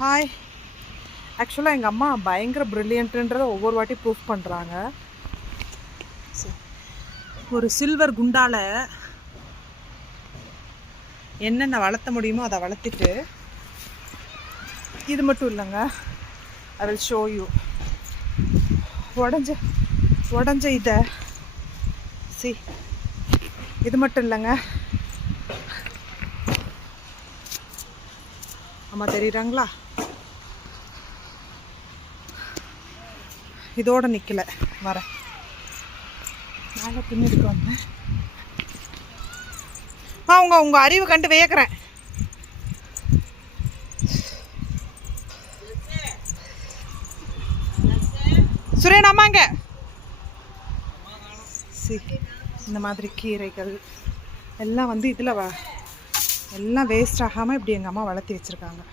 Hi. ஆக்சுவலாக எங்கள் அம்மா பயங்கர ப்ரில்லியன்ட்டுன்றதை ஒவ்வொரு வாட்டி ப்ரூஃப் பண்ணுறாங்க. ஒரு சில்வர் குண்டால் என்னென்ன வளர்த்த முடியுமோ அதை வளர்த்துட்டு, இது மட்டும் இல்லைங்க, ஐ வில் ஷோ யூ. உடஞ்ச இதை இது மட்டும் இல்லைங்க. அம்மா தெரியுறாங்களா? இதோட நிற்கலை, வரேன் மேலே பின்னிருக்கு வந்தேன். உங்கள் அறிவு கண்டு வியக்கிறேன். சுரேன் அம்மாங்க இந்த மாதிரி கீரைகள் எல்லாம் இதில் எல்லாம் வேஸ்ட் ஆகாமல் இப்படி எங்கள் அம்மா வளர்த்தி வச்சுருக்காங்க.